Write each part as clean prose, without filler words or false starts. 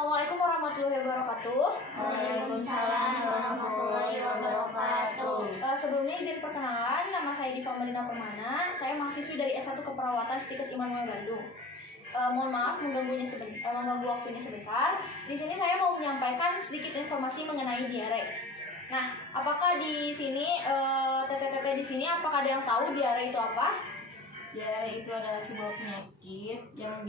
Assalamualaikum warahmatullahi wabarakatuh. Waalaikumsalam warahmatullahi wabarakatuh. Sebelumnya izin perkenalan, nama saya Diva Melina Permana. Saya mahasiswi dari S1 Keperawatan Stikes Immanuel Bandung. Mohon maaf mengganggu waktunya sebentar. Di sini saya mau menyampaikan sedikit informasi mengenai diare. Nah, apakah di sini TTT di sini apakah ada yang tahu diare itu apa? Diare itu adalah sebuah penyakit yang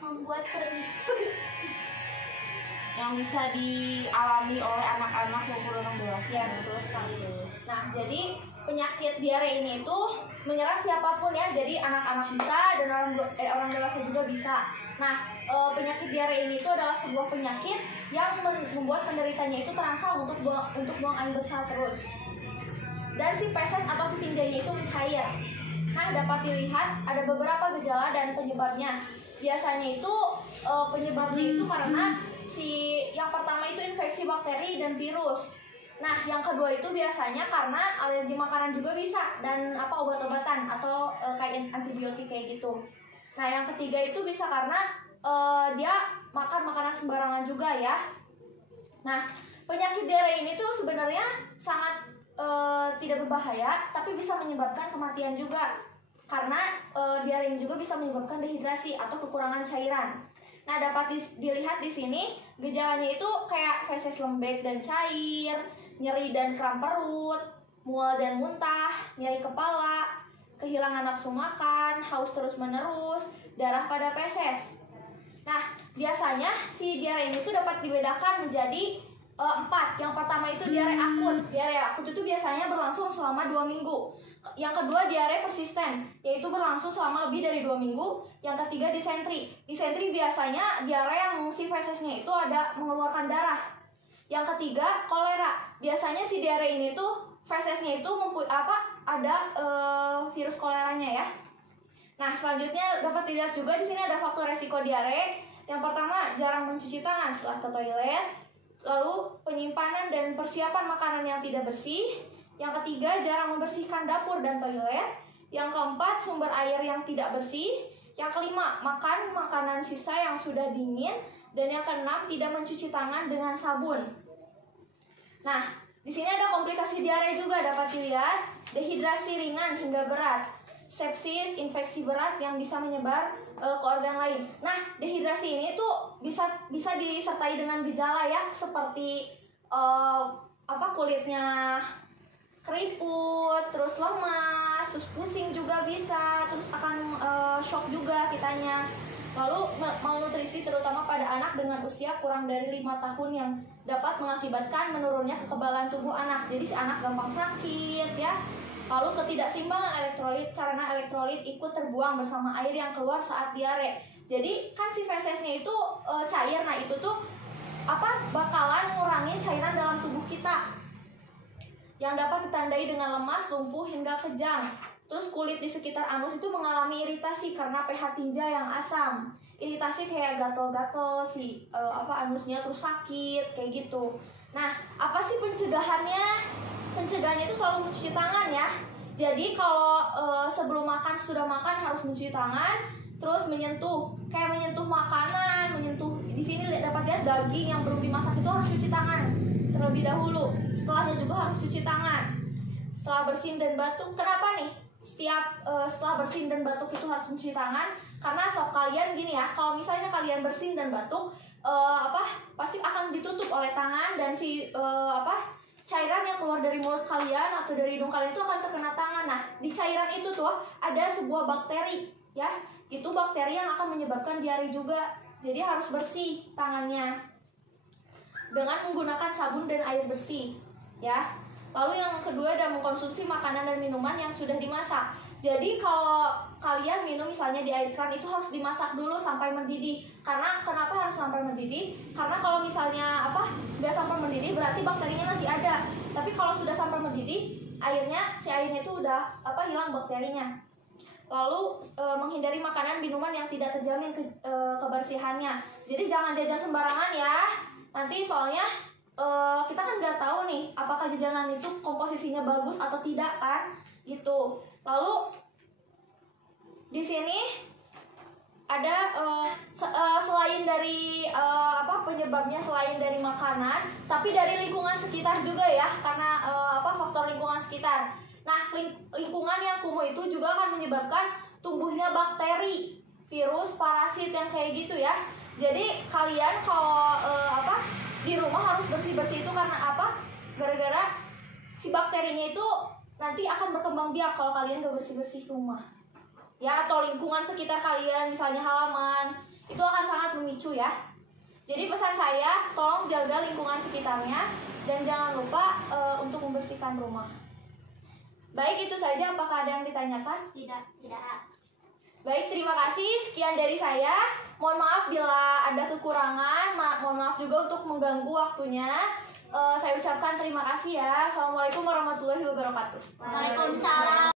Membuat kering. yang bisa dialami oleh anak-anak maupun orang dewasa. Ya, betul sekali. Nah, jadi penyakit diare ini itu menyerang siapapun ya. Jadi anak-anak bisa dan orang dewasa juga bisa. Nah, penyakit diare ini itu adalah sebuah penyakit yang membuat penderitanya itu terangsang untuk buang air besar terus. Dan si feses atau si tinjanya itu mencair. Nah, dapat dilihat ada beberapa gejala dan penyebabnya. Biasanya itu penyebabnya itu karena yang pertama itu infeksi bakteri dan virus. Nah, yang kedua itu biasanya karena alergi makanan juga bisa dan obat-obatan atau kayak antibiotik kayak gitu. Nah, yang ketiga itu bisa karena dia makan makanan sembarangan juga ya. Nah, penyakit diare ini tuh sebenarnya sangat tidak berbahaya, tapi bisa menyebabkan kematian juga. Karena diare ini juga bisa menyebabkan dehidrasi atau kekurangan cairan. Nah, dapat dilihat di sini gejalanya itu kayak feses lembek dan cair, nyeri dan kram perut, mual dan muntah, nyeri kepala, kehilangan nafsu makan, haus terus-menerus, darah pada feses. Nah, biasanya si diare ini tuh dapat dibedakan menjadi 4. Yang pertama itu diare akut. Diare akut itu biasanya berlangsung selama 2 minggu. Yang kedua diare persisten, yaitu berlangsung selama lebih dari 2 minggu. Yang ketiga disentri. Disentri biasanya diare yang si fesesnya itu ada mengeluarkan darah. Yang ketiga kolera. Biasanya si diare ini tuh fesesnya itu ada virus koleranya ya. Nah, selanjutnya dapat dilihat juga di sini ada faktor resiko diare. Yang pertama, jarang mencuci tangan setelah ke toilet. Lalu penyimpanan dan persiapan makanan yang tidak bersih. Yang ketiga, jarang membersihkan dapur dan toilet. Yang keempat, sumber air yang tidak bersih. Yang kelima, makan makanan sisa yang sudah dingin. Dan yang keenam, tidak mencuci tangan dengan sabun. Nah, di sini ada komplikasi diare juga dapat dilihat. Dehidrasi ringan hingga berat. Sepsis, infeksi berat yang bisa menyebar ke organ lain. Nah, dehidrasi ini tuh bisa disertai dengan gejala ya, seperti kulitnya keriput, terus lemas, terus pusing juga bisa, terus akan shock juga kitanya. Lalu malnutrisi terutama pada anak dengan usia kurang dari 5 tahun yang dapat mengakibatkan menurunnya kekebalan tubuh anak. Jadi si anak gampang sakit ya. Lalu ketidakseimbangan elektrolit karena elektrolit ikut terbuang bersama air yang keluar saat diare. Jadi kan si fesesnya itu cair, nah itu tuh bakalan ngurangin cairan dalam tubuh kita. Yang dapat ditandai dengan lemas, lumpuh hingga kejang. Terus kulit di sekitar anus itu mengalami iritasi karena pH tinja yang asam. Iritasi kayak gatel-gatel anusnya terus sakit kayak gitu. Nah, apa sih pencegahannya? Pencegahannya itu selalu mencuci tangan ya. Jadi kalau sebelum makan, sudah makan harus mencuci tangan. Terus menyentuh makanan, di sini dapat lihat daging yang belum dimasak itu harus cuci tangan terlebih dahulu. Setelahnya juga harus cuci tangan. Setelah bersin dan batuk, kenapa nih? Setelah bersin dan batuk itu harus mencuci tangan, karena kalian gini ya, kalau misalnya kalian bersin dan batuk, pasti akan ditutup oleh tangan dan cairan yang keluar dari mulut kalian atau dari hidung kalian itu akan terkena tangan. Nah, di cairan itu tuh ada sebuah bakteri ya. Itu bakteri yang akan menyebabkan diare juga. Jadi harus bersih tangannya dengan menggunakan sabun dan air bersih ya. Lalu yang kedua ada mengkonsumsi makanan dan minuman yang sudah dimasak. Jadi kalau kalian minum misalnya di air keran itu harus dimasak dulu sampai mendidih. Karena kenapa harus sampai mendidih? Karena kalau misalnya nggak sampai mendidih berarti bakterinya masih ada. Tapi kalau sudah sampai mendidih, si airnya itu udah hilang bakterinya. Lalu menghindari makanan minuman yang tidak terjamin kebersihannya. Jadi jangan jajan sembarangan ya. Nanti soalnya kita kan nggak tahu nih apakah jajanan itu komposisinya bagus atau tidak kan gitu. Lalu di sini ada selain dari penyebabnya selain dari makanan, tapi dari lingkungan sekitar juga ya, karena faktor lingkungan sekitar. Nah, lingkungan yang kumuh itu juga akan menyebabkan tumbuhnya bakteri, virus, parasit yang kayak gitu ya. Jadi kalian kalau di rumah harus bersih-bersih itu karena apa? Gara-gara si bakterinya itu nanti akan berkembang biak kalau kalian gak bersih-bersih rumah. Ya, atau lingkungan sekitar kalian, misalnya halaman, itu akan sangat memicu ya. Jadi pesan saya, tolong jaga lingkungan sekitarnya dan jangan lupa untuk membersihkan rumah. Baik, itu saja. Apakah ada yang ditanyakan? Tidak. Baik, terima kasih. Sekian dari saya. Mohon maaf bila ada kekurangan. Mohon maaf juga untuk mengganggu waktunya. Saya ucapkan terima kasih ya. Assalamualaikum warahmatullahi wabarakatuh. Waalaikumsalam.